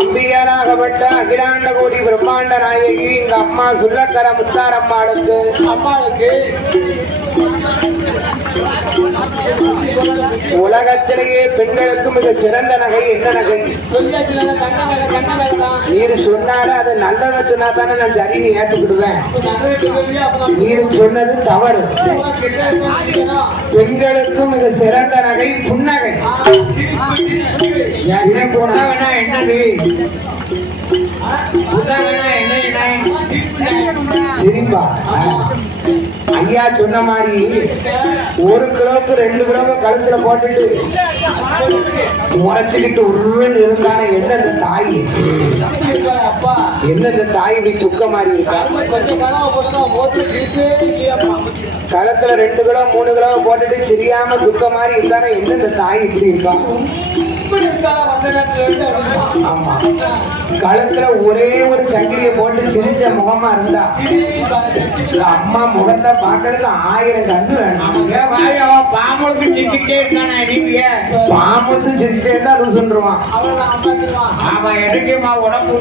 அம்பியானாகப்பட்ட அகிலாண்ட கோடி பிரம்மாண்ட நாயகி எங்க அம்மா சுள்ளக்கர முத்தாரம்மாளுக்கு உலகத்திலேயே பெண்களுக்கு மிக சிறந்த நகை என்ன நகை? நீர் சொன்னால அது நல்லதை சொன்னா தானே நான் சரின்னு ஏத்துக்கிடுவேன். நீர் சொன்னது தவறு. பெண்களுக்கு மிக சிறந்த நகை புன்னகை. புன்னகைனா என்னது? சிரிப்பா? ஐயா சொன்ன மாதிரி 1 கிலோவுக்கு 2 கிலோ கழுத்துல போட்டுட்டு முறைச்சுக்கிட்டு உருவன் இருந்தானே என்ன இந்த தாய்? என்ன இந்த தாய் இப்படி துக்க மாதிரி இருக்கா? கழுத்துல 2 கிலோ 3 கிலோ போட்டுட்டு சிரியாம துக்க மாதிரி இருந்தானே என்ன இந்த தாய் இப்படி இருக்கா? ஆமா, கழுத்துல ஒரே ஒரு சங்கிலியை போட்டு சிரிச்ச முகமா இருந்தா அம்மா முகத்தை பாக்குறதுக்கு 1000 கண்ணு வேணும். பாம்புக்கு சிரிச்சுட்டே இருக்கானே, பாம்புக்கு சிரிச்சுட்டே இருந்தா சொல்றான் அவன் எடுக்கமா உடம்பு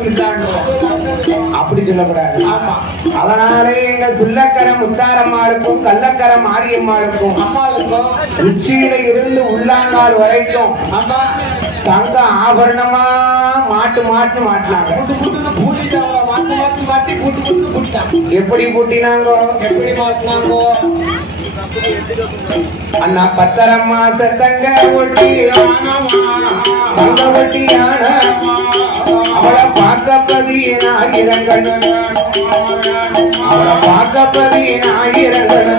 அப்படி சொல்லக்கூடாது. ஆமா, அதனாலே எங்க சுள்ளக்கர முத்தாரம்மாளுக்கும் கள்ளக்கர மாரியம்மாளுக்கும் அம்மாளுக்கும் உச்சியில இருந்து உள்ளாங்கால் வரைக்கும் தங்க ஆபரணமா மாட்டினாங்க. எப்படி பூட்டினாங்க? எப்படி மாட்டினாங்க? அண்ணா 10 மாசம் தங்க ஒட்டி தங்க ஒட்டியான அவளை பார்க்கப்பதி ஆயிரங்கள், அவளை பார்க்கப்பதி ஆயிரங்கள்.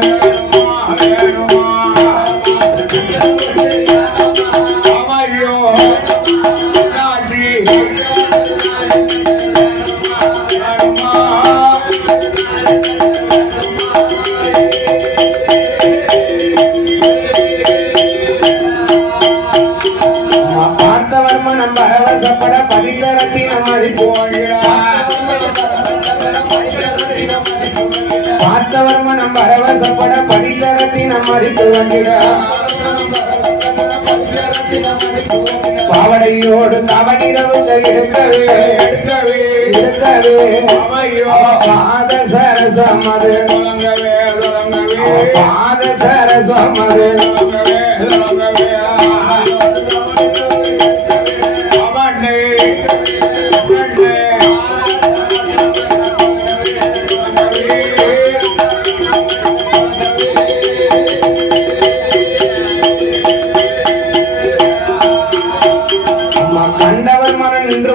பார்த்தவர்மனம் பரவசப்பட படித்தரத்தினம் மறித்து வந்திட பாவடையோடு தவனிரவு எடுக்கவே பாத சரசமது பாத சரசமது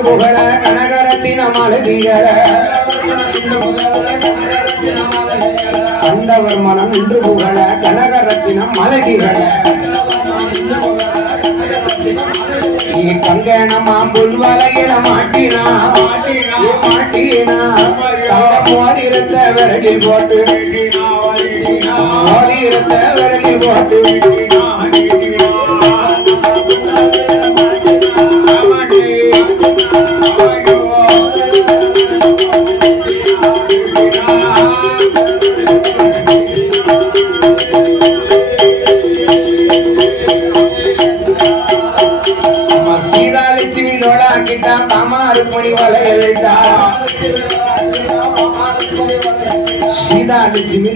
புகழ கனகரத்தினம் அழுதிகர கண்டவர் மனம் இன்று புகழ கனகரத்தினம் அழகிகர கங்கணமா புல்வலையில மாட்டினா மோதிரத்த விரலில் போட்டு மோதிரத்த விரலில் போட்டு சீதாலட்சுமி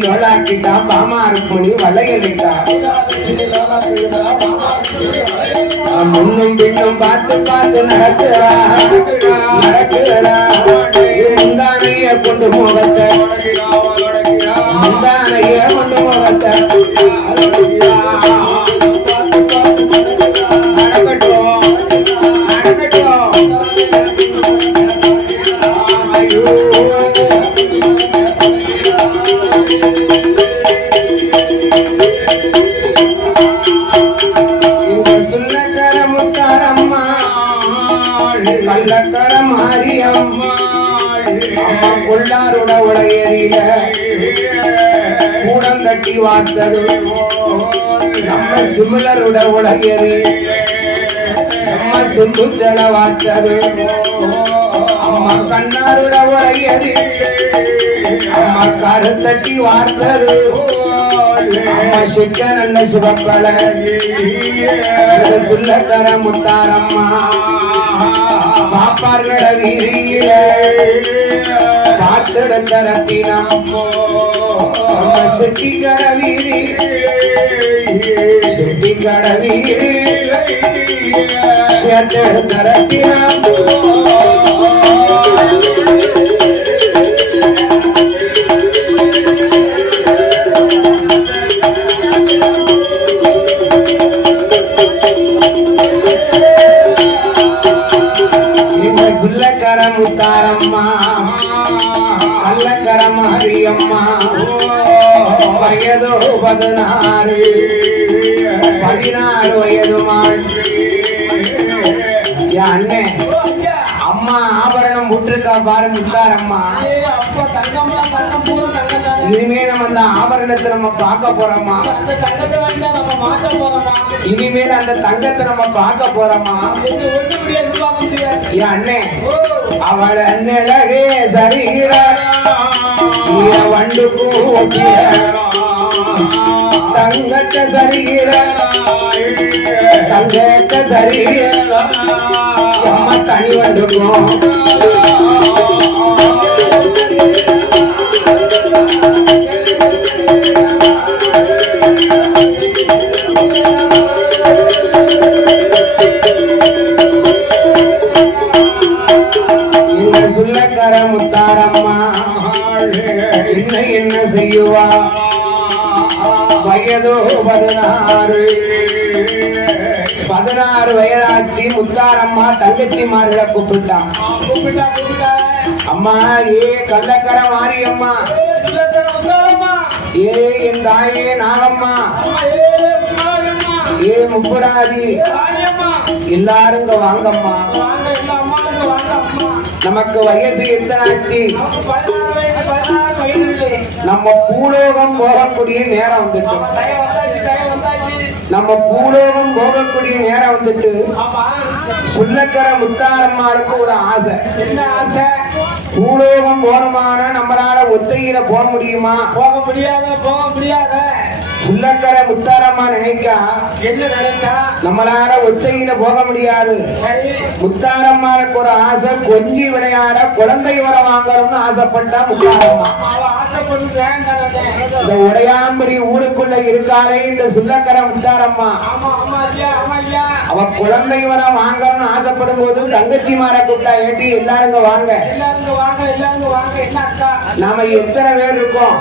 லோலாக்கிட்டா பாமாருக்குனி வளையலிட்டா முன்னும் பின்னும் பார்த்து பார்த்து நடக்குறா முந்தானைய கொண்டு முகத்தை முந்தானைய கொண்டு முகத்தை கொள்ளாருட உடையறிய கூடம் தட்டி வார்த்தது நம்ம சிமிலருட உடையறி நம்ம சிம்பு செல வார்த்தது அம்மா கண்ணாருட உடையறி அம்மா கருத்தட்டி வார்த்தது அம்மா சிக்க நல்ல சிவப்பழ சுள்ளக்கர முத்தாரம்மா பாப்பார்கள வீதியில காத்தெடுத்த ரத்தினம் செட்டிக்கட வீதி செட்டிக்கட வீதி சேர்த்தெடுத்த ரத்தினம் சுள்ளக்கர முத்தாரம்மா கள்ளக்கர மாரியம்மா வயதோ 16 வயது அண்ணே அம்மா ஆபரணம் விட்டுருக்கா பாரு முத்தாரம்மா. இனிமே நம்ம அந்த ஆபரணத்தை நம்ம பார்க்க போறோமா? இனிமேல் அந்த தங்கத்தை நம்ம பார்க்க போறோமா? அண்ணே அவள் அண்ணழகே சரீர வண்டுக்கும் தங்கத்த சரீர தங்கத்த சரீர அம்மா தனி வண்டுக்கும் சுள்ளக்கர முத்தாரம்மா என்ன செய்யுவா? வயதோ 16 வயதாச்சு. முத்தாரம்மா தங்கச்சிமார்களை கூப்பிட்டான். அம்மா ஏ கள்ளக்கர மாரியம்மா, ஏ என் தாயே நாகம்மா, ஏ முப்புடாதி எல்லாரும் வாங்கம்மா. நமக்கு வயசு எத்தனாச்சு? நம்ம பூலோகம் போகக்கூடிய நேரம் வந்துட்டு நம்ம பூலோகம் போகக்கூடிய நேரம் வந்துட்டு சுள்ளக்கர முத்தாரம்மாளுக்கு ஒரு ஆசை. என்ன ஆசை? பூலோகம் போறமான நம்மளால ஒத்தையில போக முடியுமா? போக முடியாத சுள்ளக்கர முத்தாரம்மா நினைக்கா என்ன நினைக்கா நம்மளால ஒத்தையில போக முடியாது. முத்தாரம்மாளுக்கு ஒரு ஆசை, கொஞ்சி விளையாட குழந்தை வர வாங்கணும்னு ஆசைப்பட்டா முத்தாரம்மா. இந்த உடையாம்பரி ஊருக்குள்ள இருக்காளே இந்த சுள்ளக்கர முத்தாரம்மா, அவ குழந்தை வர வாங்கணும்னு ஆசைப்படும் போது தங்கச்சி மாற கூப்பிட்டா, ஏட்டி எல்லாருங்க வாங்க. நாம எத்தனை பேர் இருக்கோம்?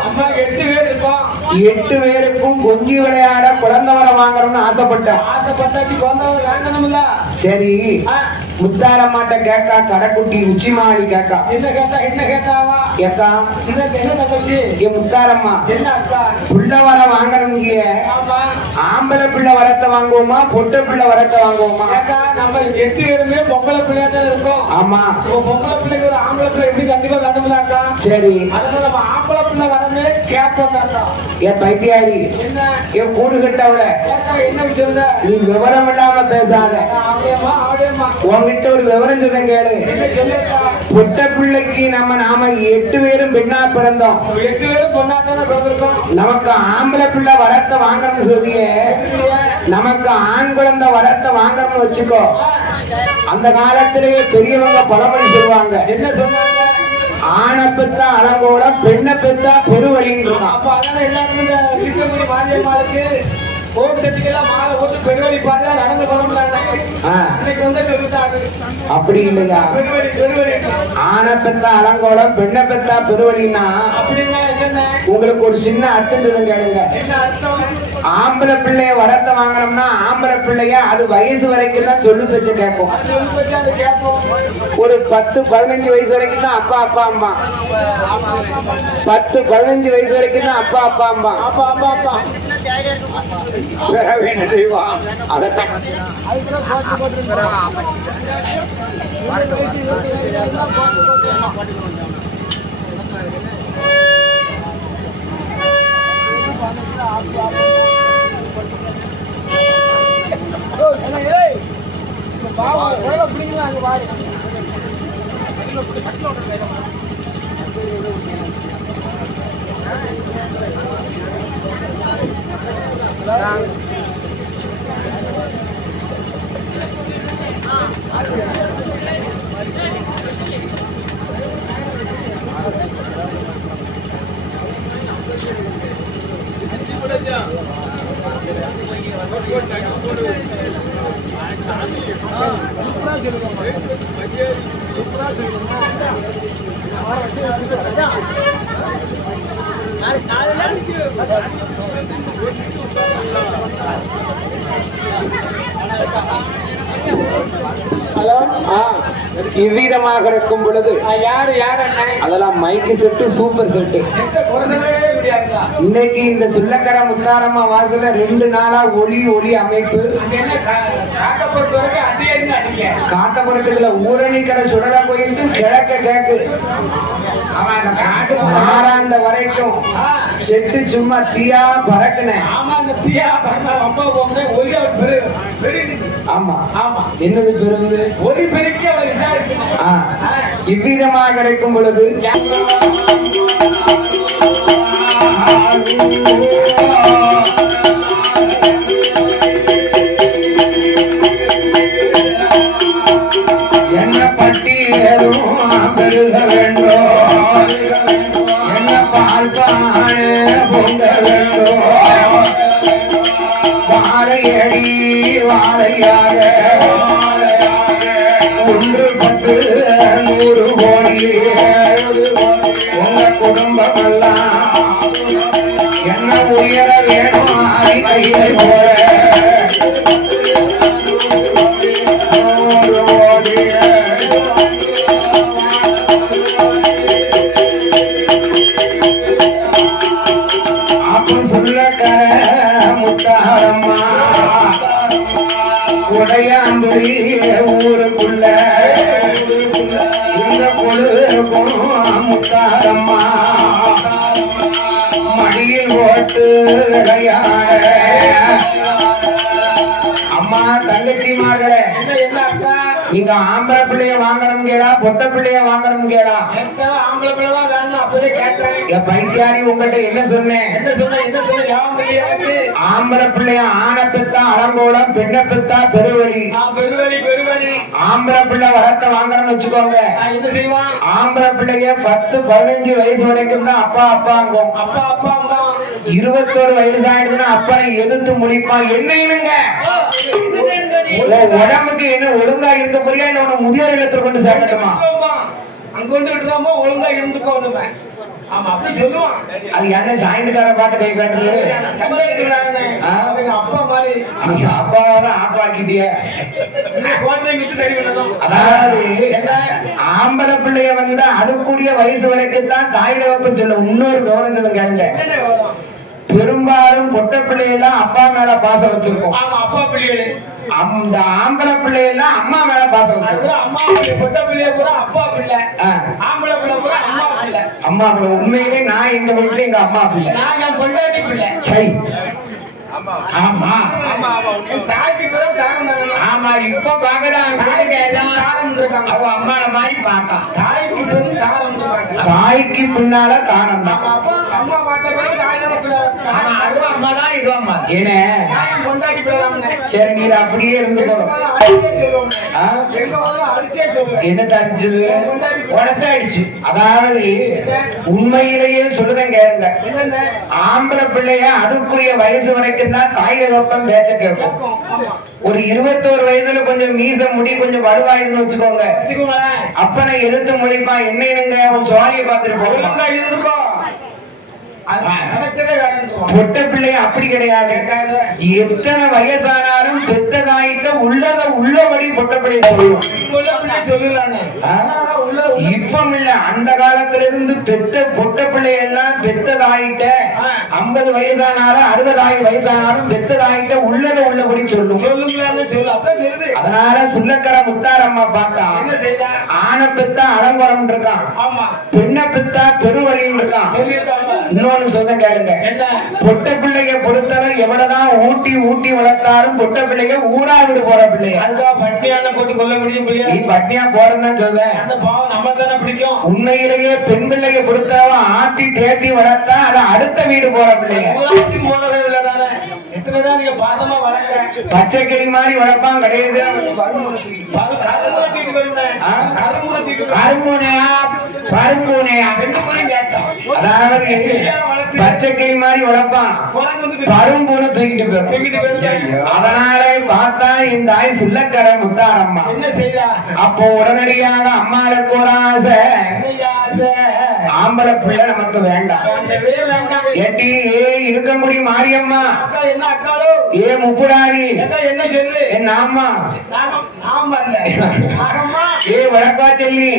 8 பேருக்கும் கொஞ்சி விளையாட குழந்தை வர வாங்கணும்னு ஆசைப்பட்டோம். சரி முத்தாரம்மாட்ட கேக்கா கடைக்குட்டி உச்சிமாளி கேக்கா. கேக்கா முத்தாரம்மா புள்ள வர வாங்கறவங்க ஆம்பளை பிள்ளை வரத்தை வாங்குவோமா பொட்டை பிள்ளை வரத்தை வாங்குவோமா? நம்ம 8 பேருமே பொம்பளை பிள்ளையா தான் இருக்கோம். ஆமா, பொம்பளை பிள்ளைக்கு ஒரு ஆம்பளை பிள்ளை எப்படி கண்டிப்பா கண்டுபிடிக்கா. சரி அதனால நம்ம ஆம்பளை பிள்ளை வரமே கேட்போம். ஏன் பைத்தியாரி, என் கூடு கட்டவள என்ன சொல்ற? நீ விவரம் இல்லாம பேசாத. உன்கிட்ட ஒரு விவரம் சொல்ல கேளு. பொட்ட பிள்ளைக்கு நாம 8 பேரும் பெண்ணா பிறந்தோம். 8 பேரும் பொண்ணா பிறந்திருக்கோம். நமக்கு ஆம்பளை பிள்ளை வரத்தை வாங்கணும்னு சொல்லிய, நமக்கு ஆண் குழந்தை வரத்தை வாங்கணும்னு வச்சுக்கோ. அந்த காலத்திலேயே பெரியவங்க பழமொழி சொல்லுவாங்க. என்ன சொன்னாங்க? ஆணை பெத்தா அலங்கோலம், பெண்ணை பெத்தா பெருவழின்னு இருக்கான். அப்படி இல்லையா? ஆணை பெத்தா அலங்கோலம், பெண்ணை பெத்தா பெருவழின்னா உங்களுக்கு ஒரு சின்ன அர்த்தம் சொல்லுங்க கேளுங்க. ஆம்பளை பிள்ளைய வரத்தை வாங்கணும்னா ஆம்பளை பிள்ளைய அது வயசு வரைக்கும் தான் சொல்லு பேச்சு கேட்கும். ஒரு 10-15 வயசு வரைக்கும் தான் அப்பா அப்பா அம்மா. 10-15 வயசு வரைக்கும் தான் அப்பா அப்பா அம்மா. ஹலோ, இவ்விதமாக இருக்கும் பொழுது அதெல்லாம் மைக்கு செட்டு, சூப்பர் செட்டு. இன்னைக்கு இந்த சுள்ளக்கர முத்தாரம்மா வாசல 2 நாளா ஒளி அமைப்பு. காத்தபுரத்துக்குள்ள ஊரணிக்கரை சுடல போயிட்டு கிழக்க கேக்கு மாறாந்த வரைக்கும் செட்டு சும்மா தீயா பறக்குனேன். ஆமா ஆமா, என்னது பெறுவது ஒளி பெருக்கி இவ்விதமாக இருக்கும் பொழுது என்ன பட்டி எதுவும் பெருக வேண்டும், என்ன பால் பொங்க வேண்டும், வாழையடி வாழையாக 1 10 100 கோடி உங்க குடும்பம் எல்லாம் என்ன உயர வேணும் கையை போல அப்ப சொல்லக்கர முத்தாரம்மா உடையாம்புரி ஊருக்குள்ள இந்த பொழுதுக்கும் முத்தாரம்மா மடியில் போட்டு விளையாட. அம்மா தங்கச்சிமார்களே, நீங்க ஆம்பளை பிள்ளைய வாங்கணும் கேளா, பொட்ட பிள்ளைய வாங்கணும் கேளா? பைத்தியாரி உங்கள்கிட்ட என்ன சொன்னேன்? ஆம்பளை பிள்ளைய ஆணப்பத்தா அலங்கோலம், பெண்ணப்பத்தா பெருவழி. ஆம்பளை பிள்ளை வரத்தை வாங்கணும்னு வச்சுக்கோங்க. ஆம்பளை பிள்ளைய 10 15 வயசு வரைக்கும் தான் அப்பா அப்பாங்கும். 21 வயசு ஆயிடுச்சுன்னா அப்பனை எதிர்த்து முடிப்பான். என்ன இல்லைங்க, உடம்புக்கு என்ன ஒழுங்கா இருக்க போறியா இல்ல உன முதியோர் இல்லத்துல கொண்டு சேர்க்கட்டுமா? அங்க கொண்டு விட்டுறாமோ ஒழுங்கா இருந்துக்கோணுமே. ஆமா, அப்படி சொல்லுவான். அது என்ன சாயந்தக்கார பார்த்து கை காட்டுறது? அப்பா மாதிரி அப்பாவாதான் ஆப்பாக்கிட்டிய. அதாவது ஆம்பளை பிள்ளைய வந்து அதுக்குரிய வயசு வரைக்கும் தான் தாய் தகப்பன் சொல்ல. இன்னொரு கவனிச்சது கேளுங்க, பெரும்பாலும் பொட்ட பிள்ளையெல்லாம் அப்பா மேல பாசம் வச்சிருக்கோம். அப்பா பிள்ளைகளே, அந்த ஆம்பளை பிள்ளையெல்லாம் அம்மா மேல பாசம் வச்சிருக்கோம். அம்மா பொட்ட பிள்ளைய பூரா அப்பா பிள்ளை, ஆம்பளை பிள்ளை பூரா அம்மா பிள்ளை. அம்மா பிள்ளை உண்மையிலே நான் எங்க வீட்டுல எங்க அம்மா பிள்ளை, நான் பொண்டாட்டி பிள்ளை. சரி, ஆமா ஆமா, தாய்க்கு பிறகு தாரம். ஆமா, இப்ப பாக்குறாங்க அவ அம்மா மாதிரி பார்த்தா தாய்க்கு பின்னால தானம் தான். அம்மா தான் இது அம்மா. ஏன சரி, நீ அப்படியே இருந்துக்கோ. என்ன அடிச்சது? உடத்த அடிச்சு. அதாவது உண்மையிலேயே சொல்லுதேன் கேளுங்க, ஆம்பளை பிள்ளைய அதுக்குரிய வயசு வரைக்கும் தான் தாய் தகப்பன் பேச்ச கேட்கும். ஒரு 21 வயசுல கொஞ்சம் மீச முடி கொஞ்சம் வலுவாயிருந்து வச்சுக்கோங்க, அப்பனை எதிர்த்து முடிப்பான். என்னங்க அவன் சோழியை பார்த்துட்டு போகலாம். பொட்ட பிள்ளைய அப்படி கிடையாது. எத்தனை வயசானாலும் பெத்ததாயிட்ட உள்ளத உள்ளபடி பொட்ட பிள்ளைய சொல்லுவோம். இப்பம் இல்ல, அந்த காலத்துல இருந்து பெத்த பொட்ட பிள்ளை எல்லாம் பெத்ததாயிட்ட 50 வயசானாலும் 60 வயசானாலும் பெத்ததாயிட்ட உள்ளத உள்ளபடி சொல்லும். அதனால சுள்ளக்கர முத்தாரம்மா பார்த்தா ஆணை பெத்தா அலங்கோலம் இருக்கான், பெண்ணை பெத்தா பெருவழின்னு இருக்கான். இன்னொன்னு சொல்ல கேளுங்க, பொட்ட பிள்ளைய பொறுத்தவரை எவ்வளவுதான் ஊட்டி ஊட்டி வளர்த்தாலும் பொட்ட பிள்ளைய ஊரா விடு போற பிள்ளைய பட்டியான போட்டு கொள்ள முடியும். நீ பட்டியா போறதுதான் சொல்ல. உண்மையிலேயே பெண் பிள்ளைய பொறுத்தவரை ஆட்டி தேட்டி வளர்த்தா அது அடுத்த வீடு போற பிள்ளைய. பச்சை கிளி மாதிரி வளர்ப்பான் கிடையாது. அதாவது பச்சை கிளி மாதிரி வளர்ப்பான், கரும்பூனை தூக்கிட்டு போயிடும். அதனால பார்த்தா இந்த தாய் சுள்ளக்கர முத்தாரம்மா அப்போ உடனடியாக அம்மாளுக்கு ஒரு ஆசை, ஆம்பளை பிள்ளை நமக்கு வேண்டாம். ஏட்டி இருக்க முடியும் மாரியம்மா, ஏ முப்புடாரி, என் ஆமா, ஏ வழக்கா செல்லி,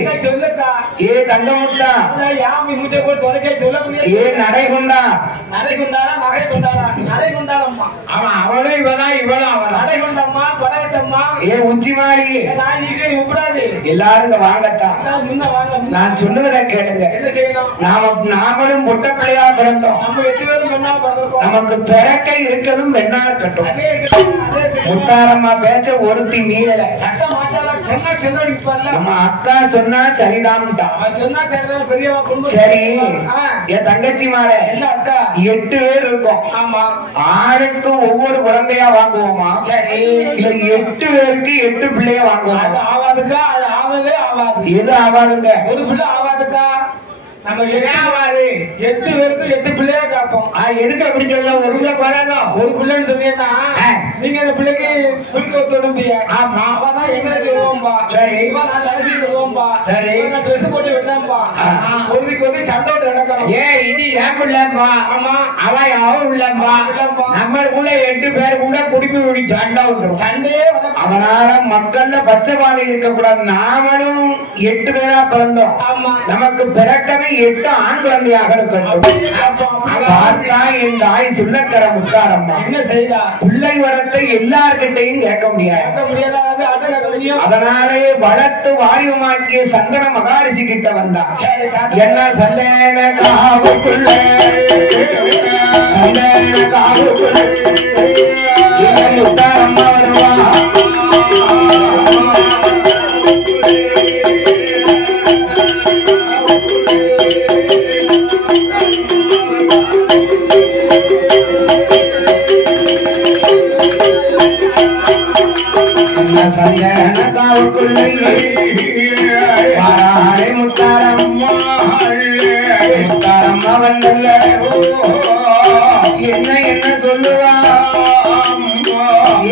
ஏ தங்கமுத்தா, ஏ நடைகுண்டா, அவளும் இவதான் இவளும் ஏ உச்சி மாறி, எல்லாரும் வாங்கட்டா. நான் சொல்லுவதை கேளுங்க, நாமளும் பொட்ட பிள்ளையா பிறந்தோம், நமக்கு பிறக்க இருக்கதும் பெண்ணா இருக்கட்டும். முத்தாரம்மா பேச்ச ஒருத்தி மீறல, நம்ம அக்கா சொன்னா சரிதான். சரி என் தங்கச்சி மாற 8 பேர் இருக்கும், ஆளுக்கு ஒவ்வொரு குழந்தையா வாங்குவோமா, இல்ல 8 பேருக்கு 8 பிள்ளைய வாங்குவோமா? எது ஆவாதுங்க, ஒரு பிள்ளை ஆவாதுக்கா. நம்ம 8 பேருக்கு 8 பிள்ளையா காப்போம். எதுக்கு அப்படி சொல்ல, ஒரு பிள்ளை போறாங்க, ஒரு பிள்ளைன்னு சொன்னீங்கன்னா நீங்க அந்த பிள்ளைக்கு குளிக்க வச்சுடும்பிய. ஆமா, அவதான் எங்களை சொல்லுவோம்பா. சரி, நான் அரிசி சொல்லுவோம்பா. சரி, ட்ரெஸ் போட்டு விட்டாம்பா. ஒருவிக்கு வந்து சண்டோட்டு நடக்கணும். இது ஏன் பிள்ளைப்பா? ஆமா, அவன் அவன் உள்ளப்பா. நம்மளுக்குள்ள 8 பேருக்குள்ள குடிப்பு குடி சண்டை விட்டுரும். சண்டையே அதனால மக்கள்ல பச்சை பாதை இருக்க கூடாது. நாமளும் 8 பேரா பிறந்தோம், நமக்கு பிறக்கவே 8 ஆண் குழந்தையாக இருக்கட்டும். பார்த்தா என் தாய் சுள்ளக்கர முத்தாரம்மா என்ன செய்தா, பிள்ளை வரத்தை எல்லார்கிட்டையும் கேட்க முடியாது. அதனாலே வளர்த்து வாரிவமாக்கிய சந்தன மகாரிஷி கிட்ட வந்தா, என்ன சந்தன காவுக்குள்ள சந்தன காவுக்குள்ள முத்தாரம்மா வருவா. சந்தன காவுக்குள்ளே வாராளே முத்தாரம்மா, முத்தாரம்மா வந்தல்ல என்ன என்ன சொல்லுவா,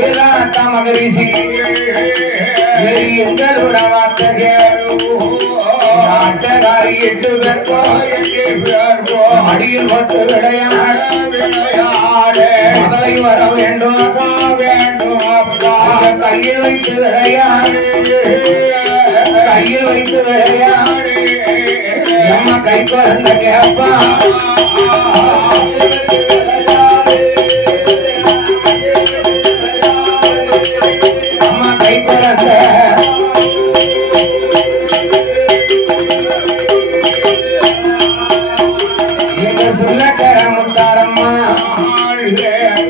ஏதாத்தா மகரிஷி எங்களோட வார்த்தை ஆட்டக்காரி 8 பேர் அடியில் போட்டு விளையாட முதலை வர வேண்டும் கையில் வைத்து விளையாடு, கையில் வைத்து விளையாடு நம்ம கை குழந்த கேப்பா. அம்மா கை குழந்த எங்க சுள்ளக்கர முத்தாரம்மா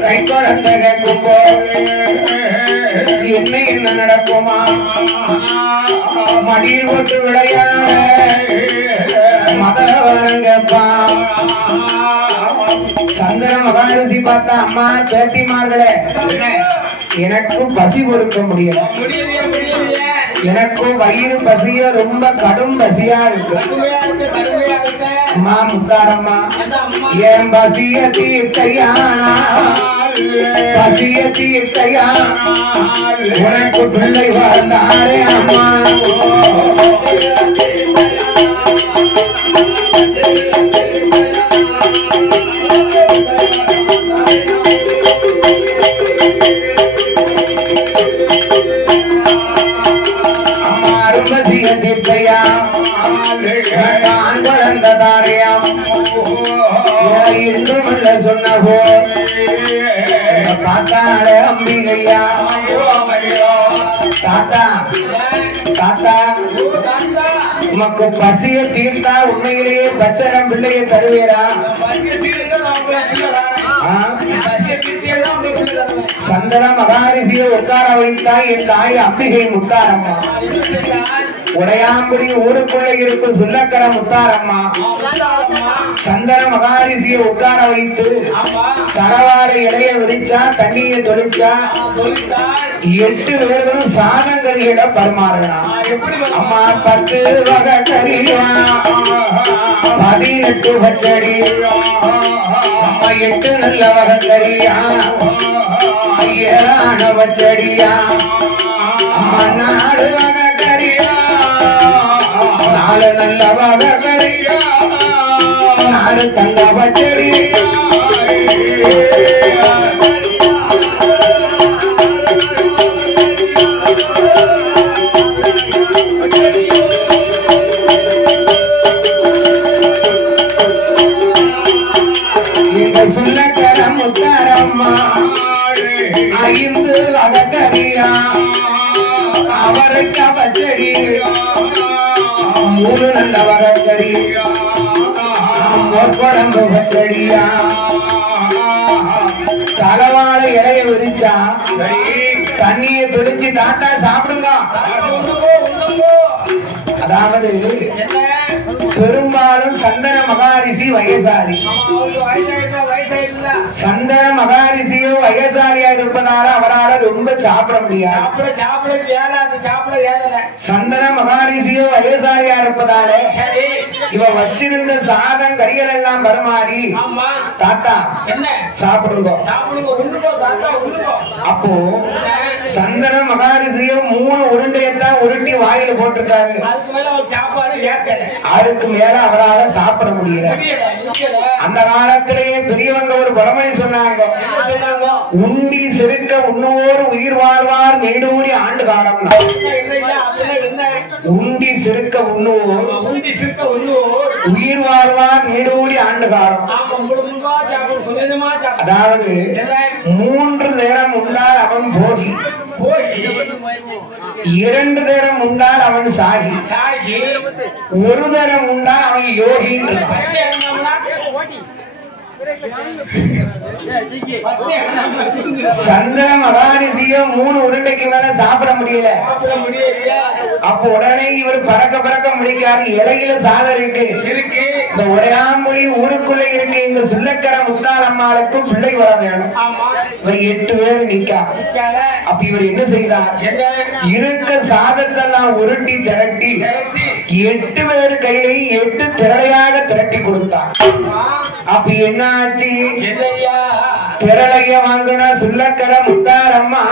கை குழந்த கேட்கும் போது என்ன என்ன நடக்குமா, மடியில் போட்டு விளையாட மதல வரங்கப்பா. சந்தன மகாரிஷி பார்த்தா, அம்மா பேத்திமார்களே எனக்கும் பசி பொறுக்க முடியல, எனக்கும் வயிறு பசிய ரொம்ப கடும் பசியா இருக்கு. அம்மா முத்தாரம்மா என் பசிய தீர்த்தையானா, பசிய தீர்த்தையா உனக்கு பிள்ளை வாழ்ந்தாரே அம்மா. அம்மா பசிய தீர்த்தையா குழந்ததாரையாம் இன்றும் இல்ல சொன்ன போ தாத்தாளே அம்பிகையா. தாத்தா தாத்தா உமக்கு பசிய தீர்த்தா உண்மையிலேயே பச்சரம் பிள்ளைய தருவீரா? சந்தன மகாரிஷியை உட்கார வைத்தா என் தாய் அம்பிகை முத்தாரம்மா. உடையாம்படி ஊருக்குள்ள இருக்கும் சுள்ளக்கர முத்தாரம்மா சந்தன மகாரிஷியை உட்கார வைத்து தரவாறு இலைய விரிச்சா, தண்ணியை தொளிச்சா 8 பேர்களும் சாதங்கரியில பரிமாறலாம். அம்மா 10 வகை கறி 18 பச்சடி 8 நல்ல வகக்கறியா 7 பச்சடியா நாடு வகக்கறியா 4 நல்ல வகக்கறியா 4 தங்க பச்சடியா சொல்லக்கர முத்தாரம்மா 5 வகக்கறியா அவருக்கு பச்சடி 3 நல்ல வகக்கறியா குழம்பு பச்சடியா தலவாழை இலைய விரிச்சா தண்ணியை துடிச்சு தாட்டா சாப்பிடுங்க. அதாவது பெரும்பாலும் சந்தன மகாரிஷி வயசாளி. சந்தன மகாரிஷியோ வயசாலியா இருப்பதால அவரால் ரொம்ப சாப்பிட முடியாது. சந்தன மகாரிஷியோ வயசாலியா இருப்பதால இவ வச்சிருந்த சாதம் கறிகள் எல்லாம் பரிமாறி தாத்தா சாப்பிடுங்க. அப்போ சந்தன மகாரிஷியோ 3 உருண்டையத்தான் உருட்டி வாயில போட்டிருக்காங்க. அதுக்கு மேல அவரால் சாப்பிட முடியல. அந்த காலத்திலேயே பெரியவங்க ஒரு பழமொழி சொன்னாங்க, உண்டி சிறுக்க உண்ணுவோர் உயிர் வாழ்வார் மேடூடி ஆண்டு காலம். உண்டி சிறுக்க உண்ணுவோர் உயிர் வாழ்வார் மேடூடி ஆண்டு காலம். அதாவது 3 நேரம் உண்டால் அவன் போகி, 2 நேரம் உண்டால் அவன் சாகி, 1 நேரம் உண்டால் அவன் யோகி. சந்தன மகாரிஷியோ 3 உருண்டைக்கு மேல சாப்பிட முடியல. அப்ப உடனே இவர் பறக்க பறக்க முடிக்காரு. இலையில சாதம் இருக்கு. இந்த உடையாமொழி ஊருக்குள்ள இருக்கு. இந்த சொல்லக்கர முத்தாரம்மாளுக்கும் பிள்ளை வர வேணும். 8 பேர் நிக்கா. அப்ப இவர் என்ன செய்தார்? இருக்க சாதத்தெல்லாம் உருட்டி திரட்டி 8 பேர் கையிலையும் 8 திரளையாக திரட்டி கொடுத்தார். அப்ப என்ன ஆச்சு? திரளைய வாங்கினா சொல்லக்கர முத்தாரம்மா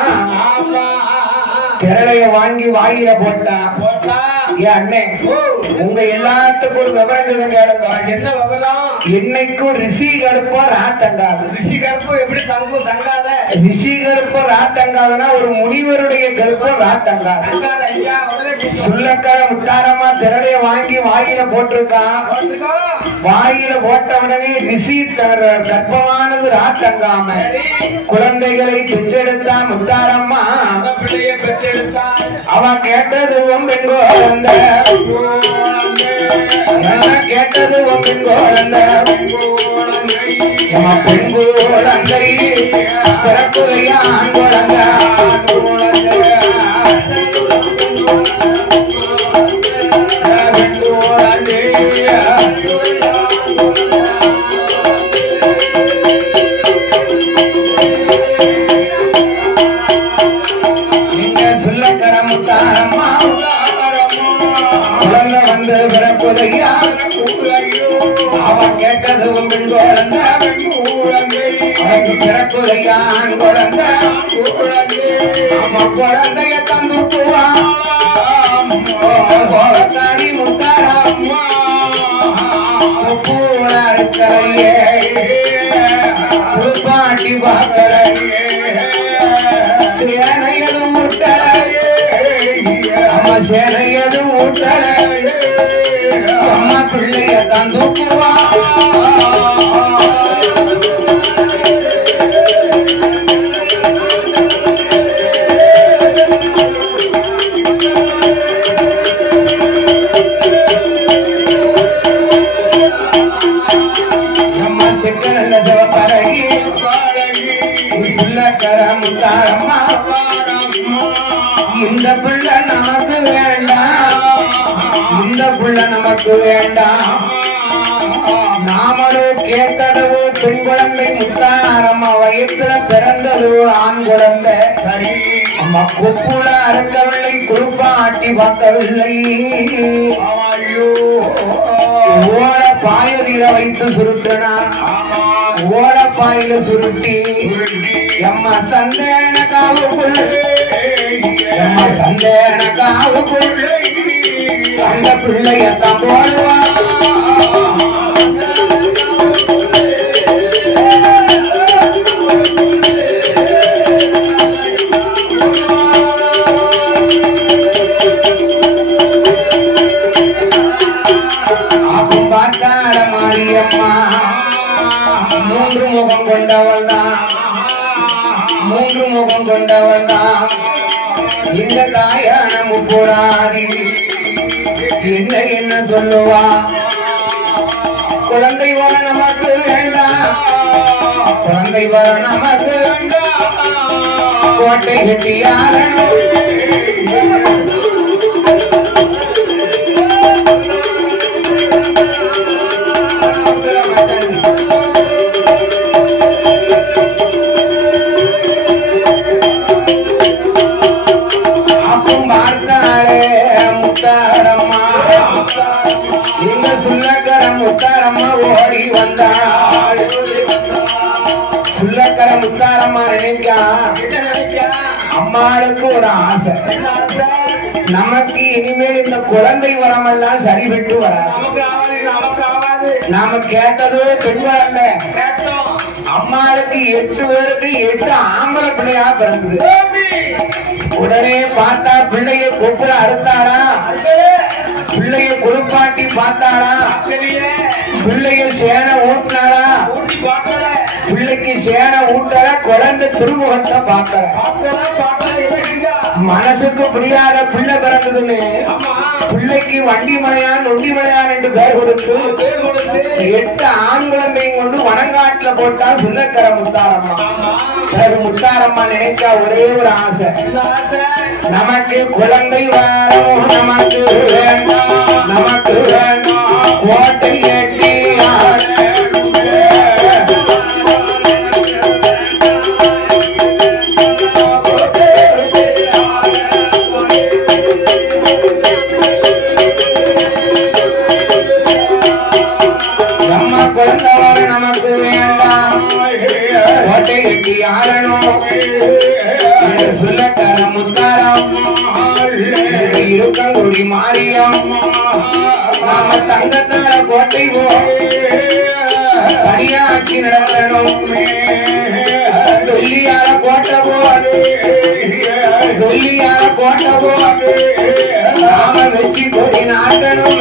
திரளைய வாங்கி வாயில போட்டா. அண்ணே உங்க எல்லாத்துக்கும் ஒரு விவரம் கேளுங்க. என்ன விவரம்? என்னைக்கும் ரிஷி கருப்போ ராத்தங்காது. ரிஷி கருப்போ எப்படி தங்கும்? தங்காத. ரிஷி கருப்போ ராத்தங்காதுன்னா ஒரு முனிவருடைய கருப்போ ராத்தங்காது. சொல்லக்கர முத்தாரம்மா திரளைய வாங்கி வாயில போட்டிருக்கான். வாயில போட்ட உடனே ரிஷி கர்ப்பமானது ராத்தங்காம குழந்தைகளை பெற்றெடுத்தா முத்தாரம்மா. அவ கேட்டது பெண் குழந்தை, கேட்டது பெண் குழந்தை, பெண் குழந்தை பிறக்குதையா ஆண் குழந்தை. அவன் கேட்டது பெண் குழந்தை, பிறக்குதையா ஆண் குழந்தை. அவன் குழந்தைய தந்துக்குவாடி முத்தாரம்மா. இருக்கலையே பாட்டி பார்க்கலையே சேனையதும் முட்டலையே. அம்மா சேனையதும் முட்டலையே. அம்மா பிள்ளைய தந்துக்குவா. அம்மா செக்கல சிவப்பரகி சொல்லக்கர முத்தாரம்மா. இந்த பிள்ளை நமக்கு வேண்டாம், இந்த பிள்ளை நமக்கு வேண்டாம். நாமளோ கேட்டதோ பெண் குழந்தை முத்தாரம்மா வயிற்றுல பிறந்ததோ ஆண் குழந்தை. அம்மா கொப்புல அறுக்கவில்லை, குறுப்பாட்டி பார்க்கவில்லை. பாயதில வைத்து சுருட்டனா ஓடப்பாயில சுருட்டி எம்மா சந்தேன காவுக்குள் எம்மா சந்தேன காவுக்குள் அந்த பிள்ளையத்தான் போடுவா மூன்று முகம் கொண்டவள் தான் மூன்று முகம் கொண்டவள் தான் இந்த தாயான முப்போராதி என்ன என்ன சொல்லுவா குழந்தை வர நமக்கு வேண்டாம் குழந்தை வர நமக்கு வேண்டாம் கோட்டை கட்டியாரணும் முத்தாரம்மா ஓடி வந்தாள் சுள்ளக்கர முத்தாரம்மா நினைக்கா அம்மாளுக்கு ஒரு ஆசை நமக்கு இனிமேல் இந்த குழந்தை வரமெல்லாம் சரிபட்டு வராது நாம கேட்டதோ பெண் குழந்தை அம்மாளுக்கு 8 பேருக்கு 8 ஆம்பளை பிள்ளையா பிறந்தது உடனே பார்த்தா பிள்ளைய கொப்புல அறுத்தாளா பிள்ளைய குளிப்பாட்டி பார்த்தாளா பிள்ளைய சேனை ஊட்டினாளா பிள்ளைக்கு சேனை ஊட்டல குழந்தை திருமுகத்தை பார்க்கல மனசுக்கு புரியாத பிள்ளை பிறந்ததுன்னு பிள்ளைக்கு வண்டி மலையான் நொண்டி மலையான் என்று பெயர் கொடுத்து 8 ஆண் குழந்தையும் கொண்டு வனங்காட்டுல போட்டா சுள்ளக்கர முத்தாரம்மா. பிறகு முத்தாரம்மா நினைக்க ஒரே ஒரு ஆசை, நமக்கு குழந்தை வரும், நமக்கு வேண்டாம், நமக்கு வேண்டாம் கோட்டை எட்டி நமக்கு வேண்டாம் கோட்டை எட்டி ஆளணும். சுள்ளக்கர முத்தாரம் இருக்கங்குடி மாரியம் நாம தங்கத்தார கோட்டை தனியாட்சி நடத்தணும். டொல்லியார கோட்டை டொல்லியார கோட்டை நாம வச்சு கொடி நாட்டணும்.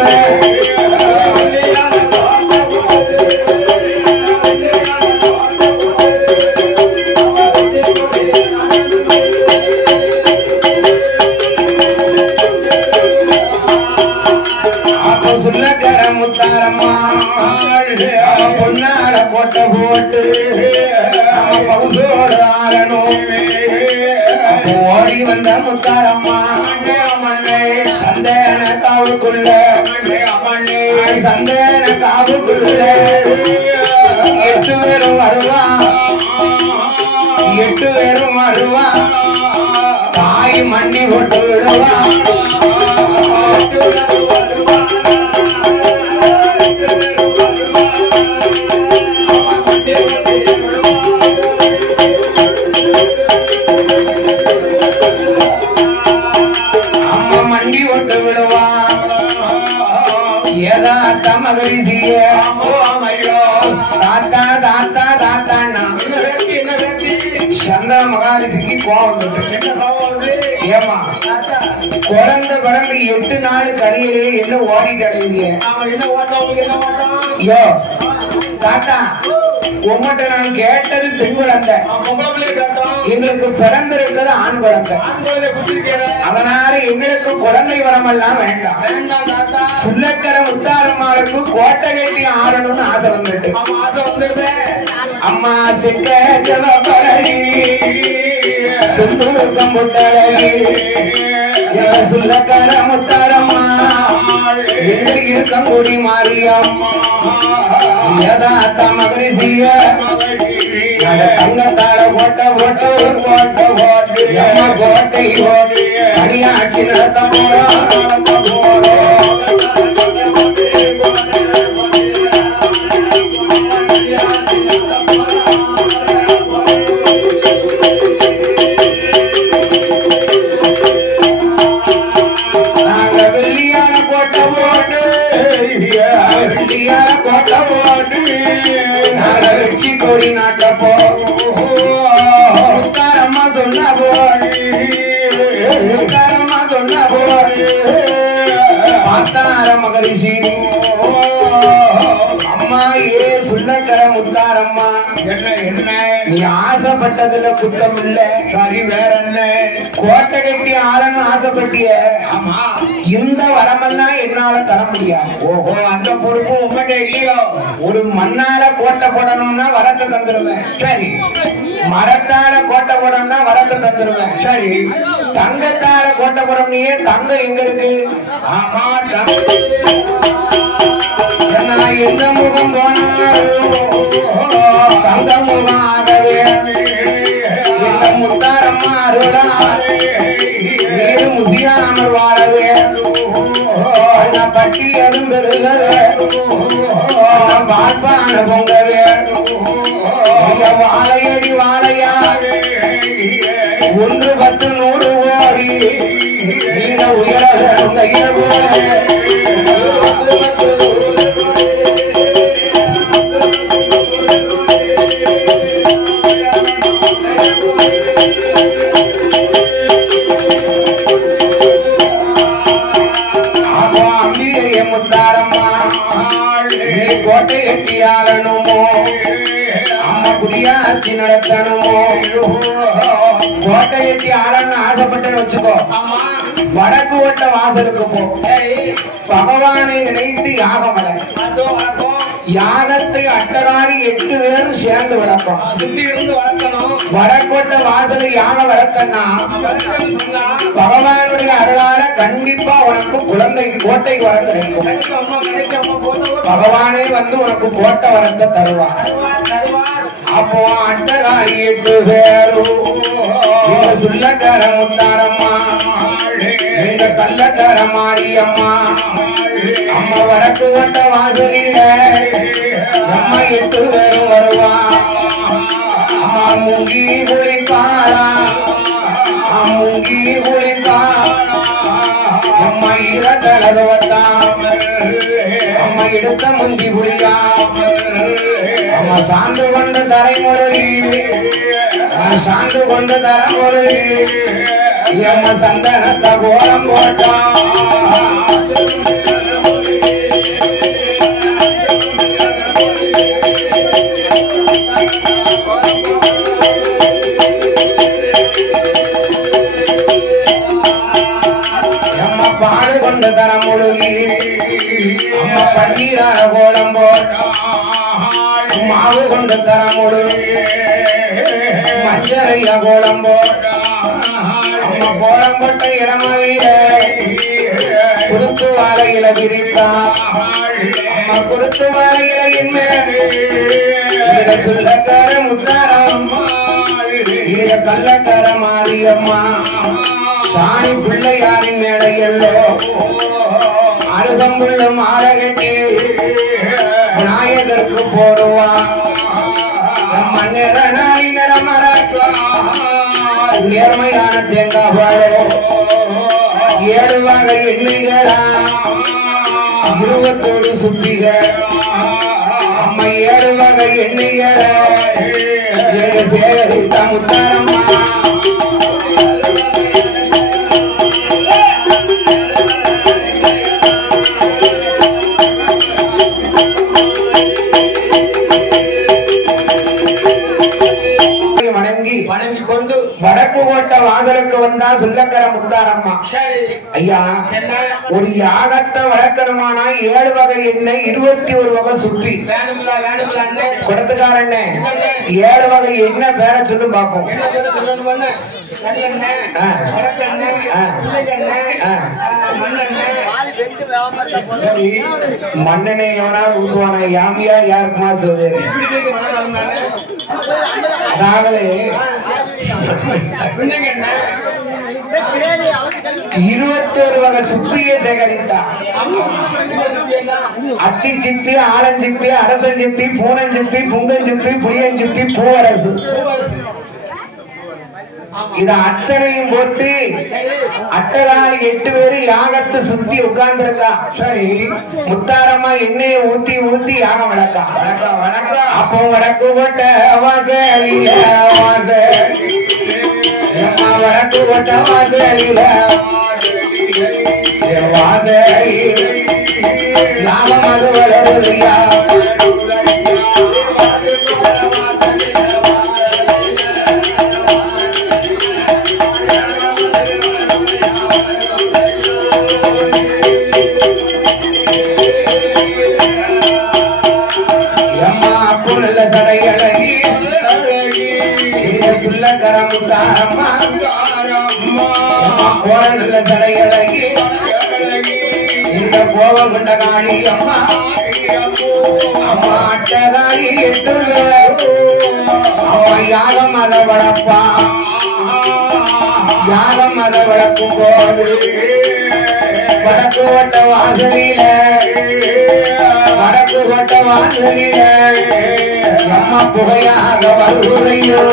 சுள்ளக்கர முத்தாரம்மா பொன்னார கோட்டை போட்டு பகுசோடு ஆரணும். ஓடி வந்த முத்தாரம்மா சந்தேன காவுக்குள்ள சந்தேன காவுக்குள்ள 8 பேரும் வருவா, 8 பேரும் வருவா, தாய் மண்ணி போட்டு விடுவா. அம்மா மண்டி போட்டு விடுவா. ஏதா மகரிசிய தாத்தா தாத்தா தாத்தான்னா சந்திர மகாரிசிக்கு கோபம். ஏமா குழந்தை பிறந்து 8 நாள் கரையிலே என்ன ஓடிட்டு அடைவீங்க? யோ தாத்தா, உங்கள்கிட்ட நான் கேட்டது பெண் குழந்தை, எங்களுக்கு பிறந்திருக்கிறது ஆண் குழந்தை, அதனால எங்களுக்கு குழந்தை வரமெல்லாம் வேண்டாம். சுள்ளக்கர முத்தாரம்மாளுக்கு கோட்டை கட்டி ஆடணும்னு ஆசை வந்துட்டு அம்மா சிக்க பழகி சுந்தூக்கம் புட்டழகி சுள்ளக்கர முத்தாரம்மா இருக்கங்குடி மாரியம்மா யதார்த்த மகரிசிய தங்கத்தால கோட்டை போட்டு கோட்டை போட்டு கோட்டை போட்டு தனியாட்சி நடத்த போறோம். போட்டு கோட்டை போட்டு வச்சு கொடி நாட்ட போ முத்தாரம்மா சொன்ன போடு முத்தாரம்மா சொன்ன போடு பார்த்தார மகரிஷி அம்மா ஏ சுள்ளக்கர முத்தாரம்மா என்ன என்ன நீ ஆசைப்பட்டதுல குத்தம் இல்ல சரி வேற என்ன கோட்டை கட்டி ஆளன்னு ஆசைப்பட்டிய ஆமா இந்த வரமெல்லாம் என்னால தர முடியாது ஓஹோ அந்த பொறுப்பு உங்ககிட்ட இல்லையோ ஒரு மண்ணால கோட்டை போடணும்னா வரத்தை தந்துருவேன் சரி மரத்தால கோட்டை போடணும்னா வரத்தை தந்துருவேன் சரி தங்கத்தால கோட்டை போடணும்னே தங்கம் எங்க இருக்கு ஆமா எந்த முகம் போனாலும் தங்க முகம் ஆகவே இந்த முத்தாரம்மா அருளா வேறு முசியாமல் வாழவே பட்டி அதும் பெருகவே பார்ப்பான பொங்கவே வாழையடி வாழையா 1 10 100 ஓடி நீங்க உயர முத்தாரம்மா கோட்டை எட்டியாளனுமோ அம்மா குடியாட்சி நடத்தணுமோ கோட்டை எட்டி ஆளன்னு ஆசைப்பட்டேன்னு வச்சுக்கோ வடக்கு ஓட்ட வாசலுக்கு போ பகவானை நினைத்து யாகம் வளர்க்க யாகத்தை அட்டகாரி 8 பேரும் சேர்ந்து வளர்க்கும் வடக்கோட்டை வாசல் யாகம் வளர்க்கன்னா பகவானுடைய அருளால கண்டிப்பா உனக்கு குழந்தை கோட்டை வர கிடைக்கும் பகவானே வந்து உனக்கு கோட்டை வரத்தை தருவார் அப்போ அட்டகாரி 8 பேரும் சுள்ளக்கார முத்தாரம்மா இந்த கள்ளக்கார மாரியம்மா அம்மா வடக்கு ஓட்ட வாசலில அம்மா 8 பேரும் வருவா அம்மா முங்கி குளிப்பாளா முங்கி குளிப்பாளா அம்மா ஈரத்தளவத்தான் அம்மா எடுத்த முந்தி புளியா அம்மா சாந்து கொண்டு தரைமுறை சாந்து கொண்டு தரமுறை அம்மா சந்தனத்தை கோலம் போட்டான் பாடு கொண்டு தரம் முழுகி அம்மா பன்னீரான கோலம் போட்டாள் மாவு கொண்டு தரம் முழுகி மஞ்சளைய கோலம் போட்டாள் அம்மா கோலம் போட்ட இடமையில குருத்து வாழையில விரித்தாள் அம்மா குருத்து வாழையில இந்த சுள்ளக்கார முத்தாரம்மா இந்த கள்ளக்கார மாரியம்மா சாணி பிள்ளையாரின் மேடையல்லோ அருகம்புள்ள மாலை கட்டி விநாயகருக்கு போடுவான் மண்ணிற நாளி நிறமரா நேர்மையான தேங்காய் பாலோ 7 வகை எண்ணெய்களா 21 சுத்திகள் அம்மா 7 வகை எண்ணெய்களை சேகரித்த முத்தாரம்மா வணங்கி கொண்டு வடக்கு கோட்டை வாசலுக்கு வந்தா சுள்ளக்கர முத்தாரம்மா ஐயா ஒரு யாகத்தை வளர்க்கணுமானா 7 வகை எண்ணெய் 21 வகை சுற்றி கொடுத்துக்காரண்ண 7 வகை எண்ணெய் பேரை சொல்லு பாப்போம் மண்ணெண்ணை எவனாவது ஊத்துவான யாமியா யாருக்குமா சொல்லு அதாகலே 21 வகை சுப்பியை சேகரித்தார் அத்தி சிப்பி ஆலஞ்சிப்பி அரசஞ்சிப்பி பூனஞ்சிப்பி புங்கஞ்சிப்பி புளியஞ்சிப்பி பூவரசு இத அத்தனையும் போட்டு அட்டகாலி 8 பேரு யாகத்தை சுத்தி உட்கார்ந்து இருக்கா. சரி, முத்தாரம்மா எண்ணெயை ஊத்தி ஊத்தி யாகம் வளர்க்கா. அப்போ வடக்கு போட்ட வாசலில வடக்கு போட்ட வாசலில வாசலி யாகம் அது வளருதையா. நல்ல சடையழகி இந்த கோபம் கொண்ட காளி அம்மா அம்மா அட்டதாரி 8 அவன் யாகம் அத வளர்ப்பா. யாகம் அத வளர்க்கும் போது வடக்கு வட்ட வாசலில வடக்கு வட்ட வாசலில அம்மா புகையாக வருகையோ.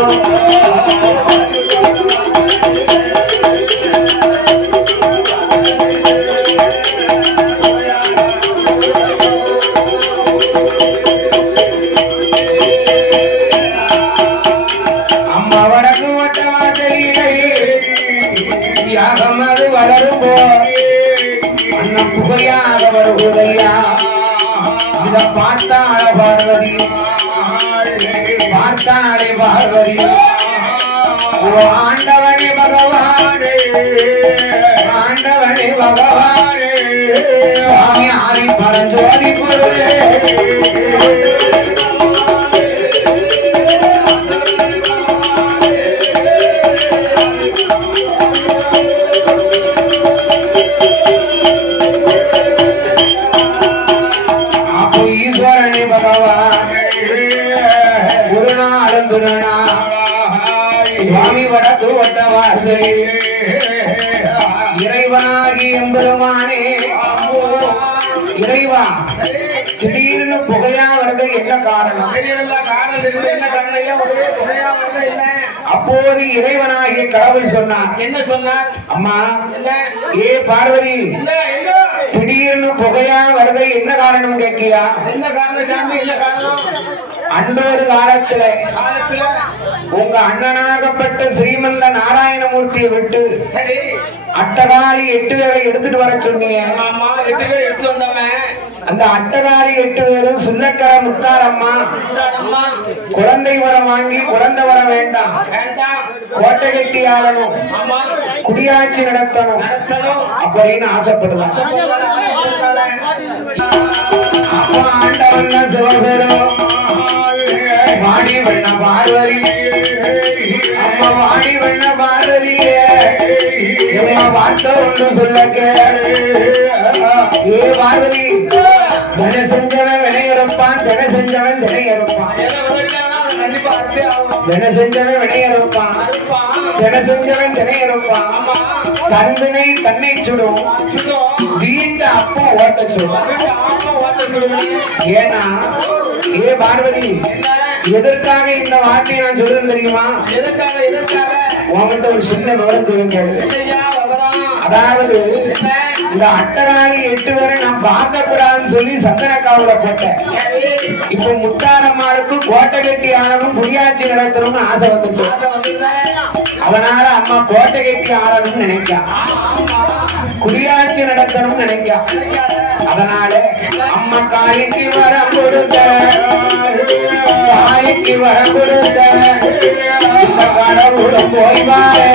புகையாக வருவதையா இத பார்த்தாள பார்வதி பார்த்தாளே பார்வதி. ஆண்டவனே பகவானே ஆண்டவனே பகவானே சுவாமி ஆதி பரஞ்சோதி பொருளே சுவாமி வடக்கு வட்ட வாசலி இறைவனாகி எம்பெருமானே இறைவா திடீர்னு புகையா வருது என்ன காரணம்? அப்போது இறைவனாகிய கடவுள் சொன்னார். என்ன சொன்னார்? அம்மா ஏ பார்வதி திடீர்னு புகையா வருது என்ன காரணம் கேட்கியா? என்ன காரணம் சாமி? என்ன காரணம்? அன்றொரு காலத்துல உங்க அண்ணனாகப்பட்ட ஸ்ரீமந்த நாராயணமூர்த்தியை விட்டு அட்டகாலி 8 பேரை எடுத்துட்டு வர சொன்னீங்க. அந்த அட்டகாலி 8 பேரும் சுல்லக்கர முத்தாரம்மா குழந்தை வரம் வாங்கி குழந்தை வர வேண்டாம், கோட்டை கட்டி ஆளணும், குடியாட்சி நடத்தணும் அப்படின்னு ஆசைப்படுறாங்க. அப்ப ஆண்டவன் தான் சிவபெரும் வாடி வண்ண பார்வதி அம்மா வாடி வண்ண பார்வதியே வார்த்தை ஒன்று சொல்ல ஏ பார்வதி வினை செஞ்சவன் வினையறுப்பான் தினை செஞ்சவன் தினையறுப்பான் வினை செஞ்சவன் வினையறுப்பான் தினை செஞ்சவன் தினையறுப்பான் தன்வினை தன்னை சுடும் வீட்டு அப்போ ஓட்ட சுடும். ஏன்னா ஏ பார்வதி எதற்காக இந்த வார்த்தையை நான் சொல்றேன் தெரியுமா? உங்ககிட்ட ஒரு சின்ன விவரம் தெரியும். அதாவது இந்த அட்டகாலி 8 பேரை நான் பார்க்க கூடாதுன்னு சொல்லி சந்தனக்காவுல போட்டேன். இப்ப முத்தாரம்மாளுக்கு கோட்டை கட்டி ஆளணும் குடியாட்சி நடத்தணும்னு ஆசை வந்துட்டு, அதனால அம்மா கோட்டை கட்டி ஆளணும்னு நினைக்கா, குடியாட்சி நடத்தணும்னு நினைக்கா. அதனால அம்மா காலிக்கு வரம் கொடுத்த காலிக்கு வரம் கொடுத்த இந்த கடவுளும் போய் வாரு.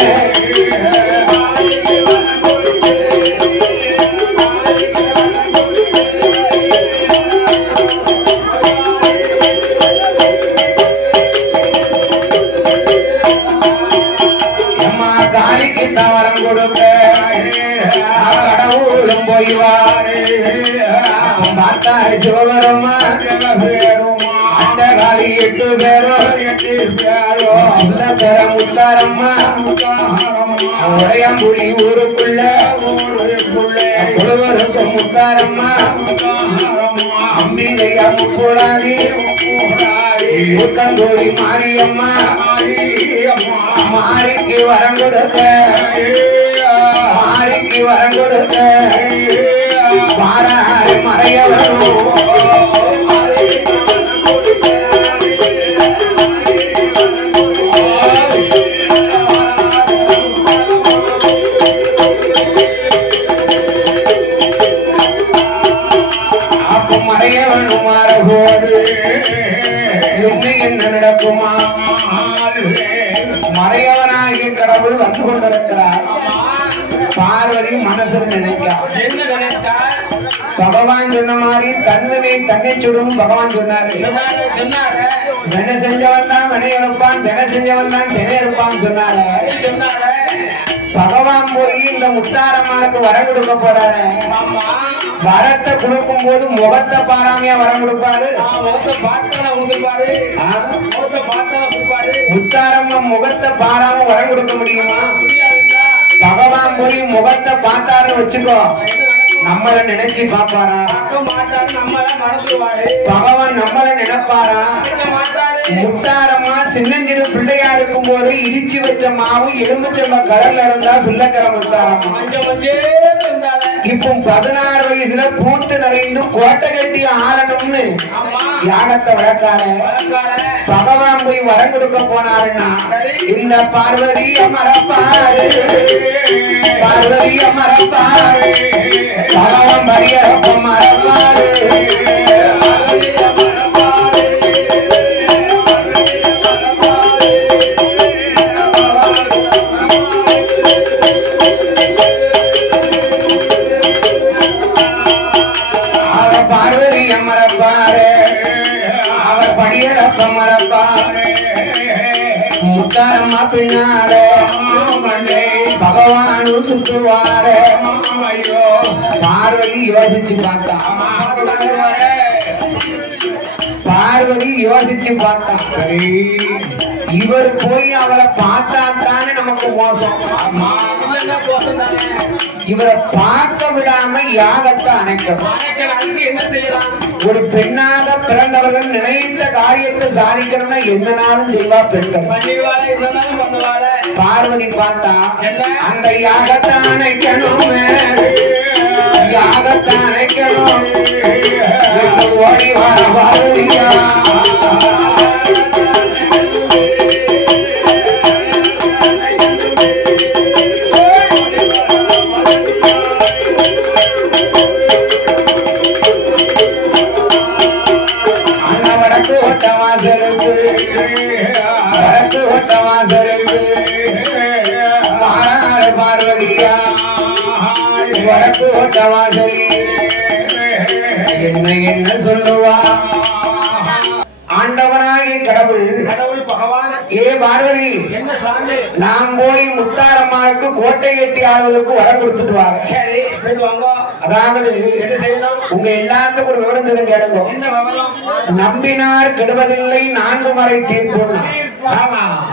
காலிக்கு தவறம் கொடுக்க கடவுளும் போய்வாரு. பார்த்தாய் சிவபெருமா அந்த காலி 8 பேரும் முத்தாரம்மா உடையம்புலி ஊருக்குள்ள முழுவருக்கும் முத்தாரம்மா அம்பிகையா முக்கூடாதி ஊக்கங்கோடி மாரியம்மா மாரிக்கு வரம் கொடுக்க மாரிக்கு வரம் கொடுக்க பாராறு மறையவரும் அப்ப மறையவனும் மாறபோது என்ன நடக்குமா? மறையவனாகிய கடவுள் வந்து கொண்டிருக்கிறார். பார்வதி மனசில் நினைக்கிறார். பகவான் சொன்ன மாதிரி தன்வினை தன்னை சுடும் பகவான் சொன்னாரு. வென செஞ்சவன் தான் வினை இருப்பான், தின செஞ்சவன் தான் தினை இருப்பான் சொன்னாரு. பகவான் போய் இந்த முத்தாரம்மானுக்கு வரம் கொடுக்க போறாரு. வரத்தை கொடுக்கும் போது முகத்தை பாராமையா வரம் கொடுப்பாரு. முத்தாரம்மா முகத்தை பாராம வரம் கொடுக்க முடியுமா? பகவான் போய் முகத்தை பார்த்தாரு வச்சுக்கோ, நம்மள நினைச்சு பாப்பாரா? பகவான் நம்மள நினைப்பாரா? முத்தாரம்மா சின்னஞ்சிறு பிள்ளையா இருக்கும் போது இடிச்சு வச்ச மாவு எலும்புச்சம்ப கடல்ல இருந்தா சுள்ளக்கர முத்தாரம்மா. இப்போ 16 வயசுல பூத்து நிறைந்து கோட்டை கட்டி ஆளணும்னு யாகத்தை வளர்க்கார. பகவான் போய் வரம் கொடுக்க போனாருன்னா இந்த பார்வதிய மரப்பாரு பார்வதிய மரப்பாரு பகவான் பரியப்ப மரப்பாரு பார்வதிய மரப்பாரு அவர் படியடப்ப மரப்பாரு முத்தாரம்மா பின்னார பகவானு சுத்துவாரு. பார்வதி யோசிச்சு பார்த்தா பார்வதி யோசிச்சு பார்த்தா இவர் போய் அவளை பார்த்தா தானே நமக்கு மோசம். இவரை பார்க்க விடாம யாகத்தை அணைக்கணும். ஒரு பெண்ணாக பிறந்தவர்கள் நினைத்த காரியத்தை சாதிக்கணும்னா என்னனாலும் செய்வா பெண்கள். பார்வதி பார்த்தா அந்த யாகத்தை அணைக்கணும் யாகத்தை அணைக்கணும் ஓடி வர பார்வதியா பார்வதியா வடக்கு ஓட்டவாசலி என்ன சொல்லுவா? ஆண்டவனாகிய கடவுள் பகவான் ஏ பார்வதி நாம் போய் முத்தாரம்மாவுக்கு கோட்டை கட்டி ஆடுவதற்கு வரம் கொடுத்துட்டு வாங்க. அதாவது உங்க எல்லாத்துக்கும் ஒரு விவரம் கேளுங்க. நம்பினார் கெடுவதில்லை 4 முறை தீர்ப்பு.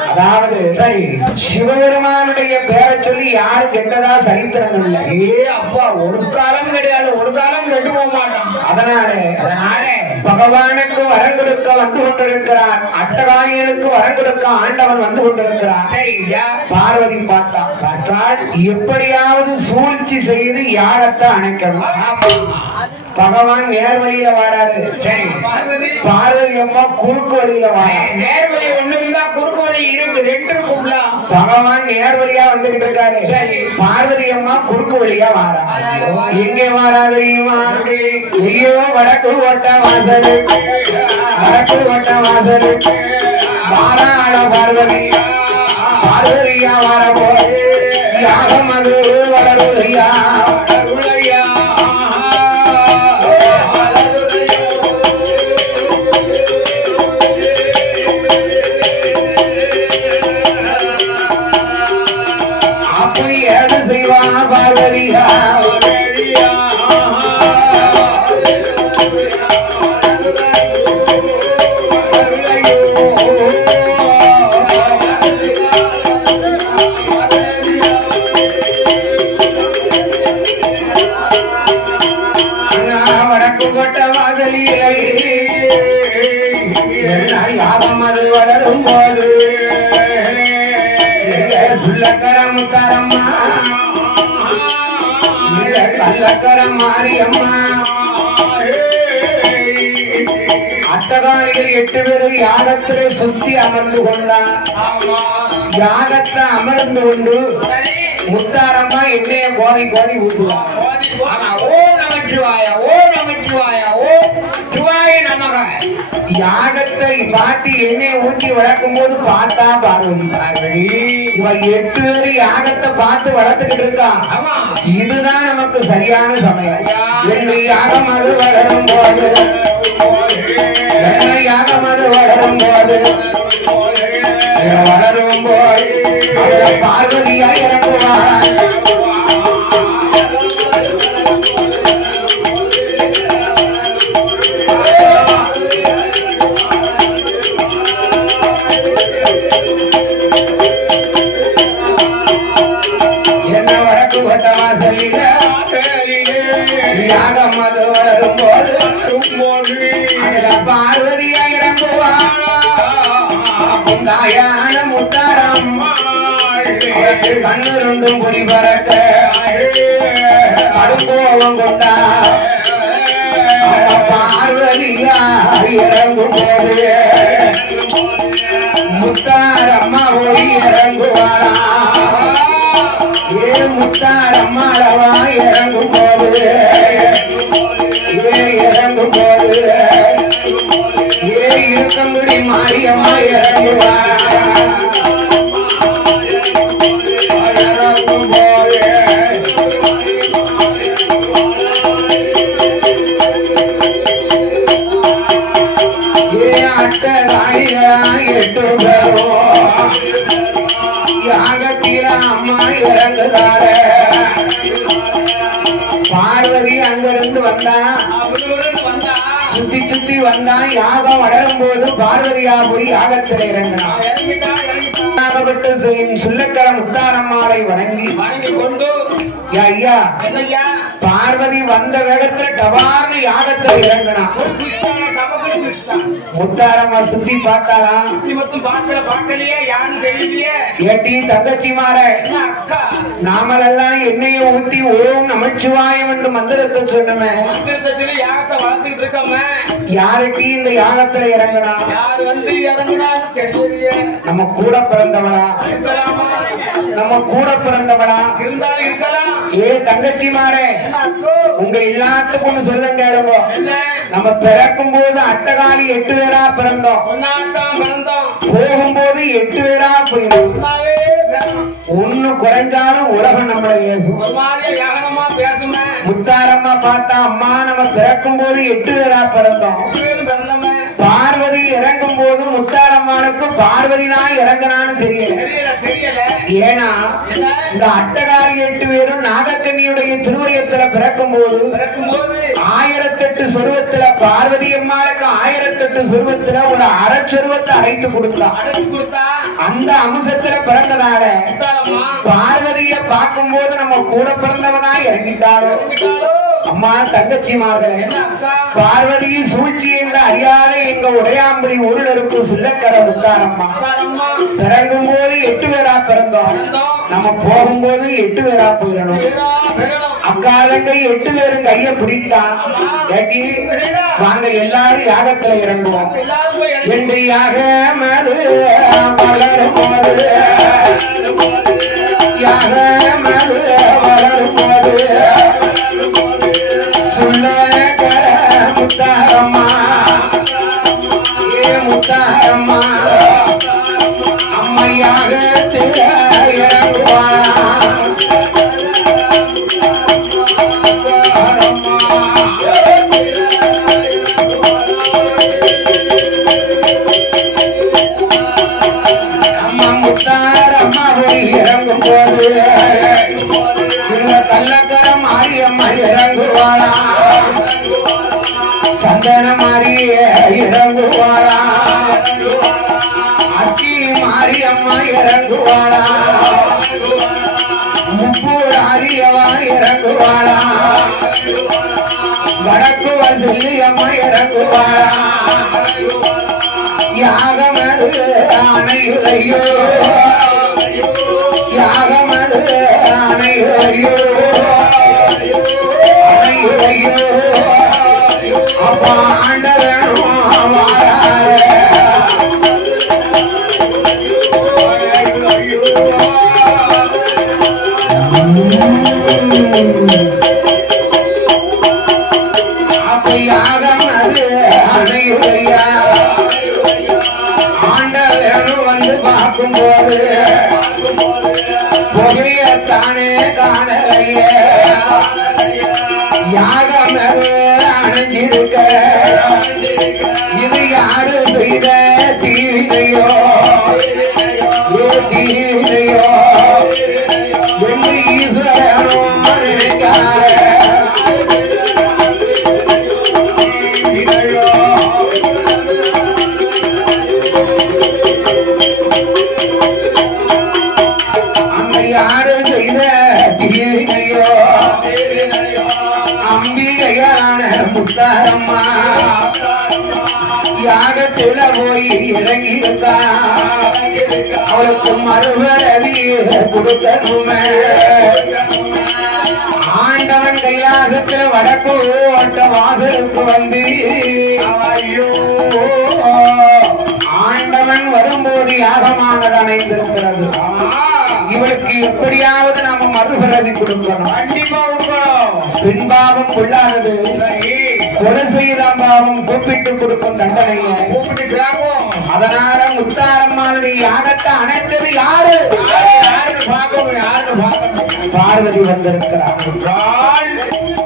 அதாவது சிவபெருமானுடைய பேரை சொல்லி யாரு கெட்டதா சரித்திரங்கள் இல்லை. அப்பா ஒரு காலம் கிடையாது, ஒரு காலம் கெட்டு போக மாட்டான். அதனால பகவானுக்கு வரம் கொடுக்க வந்து கொண்டிருக்கிறார். அட்டகாயனுக்கு வரம் கொடுக்க ஆண்டவன் வந்து கொண்டிருக்கிறார். பார்வதி பார்த்தால் எப்படியாவது சூழ்ச்சி செய்து யாகத்தை அணைக்கணும். பகவான் நேர்வழியில வராது. பார்வதி அம்மா குறுக்கு வழியில வராது. நேர்வழி ஒண்ணு இருந்தா குறுக்கு வழி இருக்கு, 2 இருக்கும்ல. பகவான் நேர்வழியா வந்துகிட்டு இருக்காரு. பார்வதி அம்மா குறுக்கு வழியா வாரா. எங்கே வாரா தெரியுமா? ஐயோ வடக்கு ஓட்ட வாசல் வடக்கு ஓட்ட வாசல் வாராள பார்வதி பார்வதியா வாரபோ யாகம் அது வளருதையா பார்வதியா வடக்கு கொட்ட வாசலியை யாகம் அது வளரும் போது சுள்ளக்கர முத்தாரம்மா கள்ளக்கர மாரியம்மா அட்டகாரிகள் 8 பேரும் யாகத்திலே சுத்தி அமர்ந்து கொண்டான். யாகத்தை அமர்ந்து கொண்டு முத்தாரம்மா எண்ணெய கோதி கோதி ஊத்துவான். ஓ நமச்சிவாயா ஓ நமச்சிவாயா ஓ சிவாய நமக. யாகத்தை பார்த்து எண்ணெயை ஊற்றி வளர்க்கும் போது பார்த்தா பார்வதி இவ 8 பேரு யாகத்தை பார்த்து வளர்த்துக்கிட்டு இருக்கான். இதுதான் நமக்கு சரியான சமயம். என்று யாகம் அது வளரும் போது யாகம் அது வளரும் போது வளரும் போது பார்வதியா இறங்குவார். என்ன வழக்கு கொட்டமா சொல்லிட யாகம் அது வளரும் போது பார்வதியா இறங்குவா. தாயான முத்தாரம் கண்ணு ரெண்டும் பொறி பறக்க கடுங்கோபம் கொண்டா. பார்வதியா இறங்கும் போது முத்தாரம்மா ஒளி இறங்குவாளா. ஏ முத்தாரம்மாளவா இறங்கும் போது இறங்கும் போது ஏ இருக்கங்குடி மாரியம்மா இறங்குவா. பார்வதி அங்கிருந்து வந்தா சுத்தி சுத்தி வந்தா. யாகம் வளரும் போது பார்வதியா போய் யாகத்தில் இறங்கினான். சுள்ளக்கர முத்தாரம்மாளை வணங்கி கொண்டு ஐயா பார்வதி வந்த வேகத்துல டபார்னு யாகத்தில் இறங்கினான். முத்தாரம்மா சுத்தி பார்த்தாலாம். ஏட்டி தங்கச்சி மாற நாமளெல்லாம் எண்ணெயை ஊத்தி ஓம் நமச்சிவாயம் என்று மந்திரத்தை சொன்னமே. யாருக்கு இந்த யாகத்துல இறங்கினா? நம்ம கூட பிறந்தவளா? நம்ம கூட பிறந்தவளா? ஏ தங்கச்சி மாறே உங்க எல்லாத்துக்கும் சொல்லுங்க. நம்ம பிறக்கும் போது அட்டகாலி 8 பேரா பிறந்தோம். போகும்போது 8 பேரா போயிடும். ஒண்ணு குறைஞ்சாலும் உலகம் நம்மளை ஏசும். முத்தாரம்மா பார்த்தா அம்மா நம்ம பிறக்கும் போது 8 பேரா பிறந்தோம். பார்வதி இறங்கும் போது முத்தாரம்மானுக்கு பார்வதி தான் இறங்கினான்னு தெரியல. ஏன்னா இந்த அட்டகாரி 8 பேரும் நாகக்கண்ணியுடைய திருவயத்துல பிறக்கும் போது 1008 சொருவத்துல பார்வதி அம்மாளுக்கு 1008 சொருவத்துல ஒரு அரைச்சொருவத்தை அடைத்து கொடுத்தா. அந்த அம்சத்துல பிறந்ததால பார்வதிய பார்க்கும் போது நம்ம கூட பிறந்தவனா இறங்கிட்டாரோ. அம்மா தங்கச்சி மகளே பார்வதி சூழ்ச்சி என்று அறியாத எங்க உடையாம்படி ஊரில் சுள்ளக்கர முத்தாரம்மா பிறங்கும் போது 8 பேரா பிறந்தோம். நம்ம போகும்போது 8 பேரா போயிடணும். அக்காலங்க 8 பேரும் கைய பிடித்தான். வாங்க எல்லாரும் யாகத்துல இறங்குவோம் என்று யாக மது வளரும் போது யாக மது வளரும் போது சுள்ளக்கர முத்தாரம்மா ஏ முத்தாரம்மா அம்மையாக இறங்குவா. அம்மா முத்தாரம்மா போய் இறங்கும் போது இந்த கள்ளக்கர மாரியம்மா இறங்குவாளா. சந்தன மாறிய இறங்குவாளா. அக்கி மாரியம்மா இறங்குவாளா. முப்பூர் ஆரியவா இறங்குவாளா. வடக்கு வசல்லியம்மா இறங்குவாளா. யாகமது அணையுதையோ யாகமது அணையோ அணையோ அப்பா ஆண்டவன் அப்ப யாகம் அது அணையுடையா ஆண்டவன் வந்து பார்க்கும்போது புகையத்தானே காணலைய யாகம் அது அணைஞ்சிருக்க இது யாரு செய்த தீவினையோ தீவினையோ என்று ஈஸ்வரனோ நினைக்கார அங்க யாரு செய்த தீவினையோ அம்பிகையான முத்தாரம்மா யாகத்தில போய் இறங்கி இருக்கா அவளுக்கு மறுபடி கொடுக்கணுமே ஆண்டவன் கைலாசத்துல வடக்கு ஓட்ட வாசலுக்கு வந்து ஐயோ ஆண்டவன் வரும்போது யாகமானது அணைந்திருக்கிறது இவளுக்கு எப்படியாவது நாம மறுபிறவி கொடுக்கணும் கண்டிப்பா கொடுக்கணும் பின்பாவம் கொள்ளாதது கொலை செய்த பாவம் கூப்பிட்டு கொடுக்கும் தண்டனைய கூப்பிட்டு அதனால முத்தாரம்மாளுடைய யாகத்தை அணைச்சது யாரு யாருன்னு பார்க்கணும் யாருன்னு பார்க்கணும் பார்வதி வந்திருக்கிறார்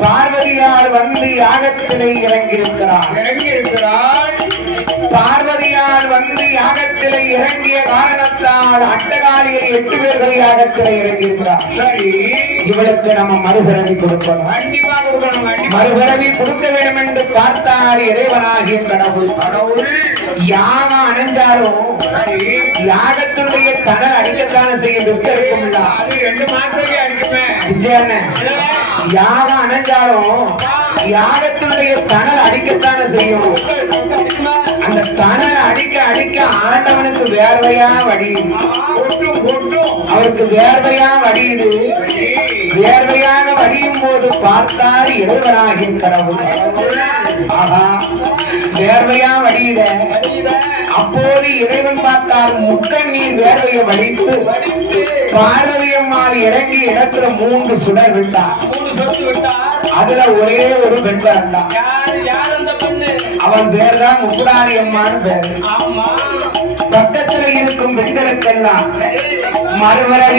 பார்வதியால் வந்து யாகத்திலே இறங்கியிருக்கிறாள் பார்வதியால் வந்து யாகத்திலே இறங்கிய காரணத்தால் அட்டகாலியை 8 பேர்கள் யாகத்திலே இறங்கியிருக்கிறார் சரி இவளுக்கு நம்ம மறுபிறவி கொடுக்கணும் கண்டிப்பா கொடுக்கணும் மறுபிறவி கொடுக்க வேண்டும் என்று பார்த்தார் இறைவனாகிய கடவுள் யாகம் அணைஞ்சாலும் யாகத்தினுடைய தணல் அடிக்கத்தானே செய்யும் வெற்றி எடுக்கும் அது 2 மாசத்துக்கு அடிக்குமே விஜயண்ண யாகம் அணைஞ்சாலும் யாகத்தினுடைய தணல் அடிக்கத்தானே செய்யும் அந்த தணல் அடிக்க அடிக்க ஆண்டவனுக்கு வேர்வையா வடியுது அவருக்கு வேர்வையா வடியுது வேர்வையாக வடியும் போது பார்த்தார் இறைவனாகிய கடவுள் ஆகா வேர்வையா வடியுத அப்போது இறைவன் பார்த்தார் முக்கண்ணீர் வேர்வையை வடித்து பார்வதியம்மாள் இறங்கி இடத்துல 3 சுடர் விட்டார் அதுல ஒரே ஒரு பெண் பிறந்தான் அவன் பேர் தான் முக்குடாரி அம்மான்னு பேரு பக்கத்துல இருக்கும் பெண்களுக்கெல்லாம் மறுவரை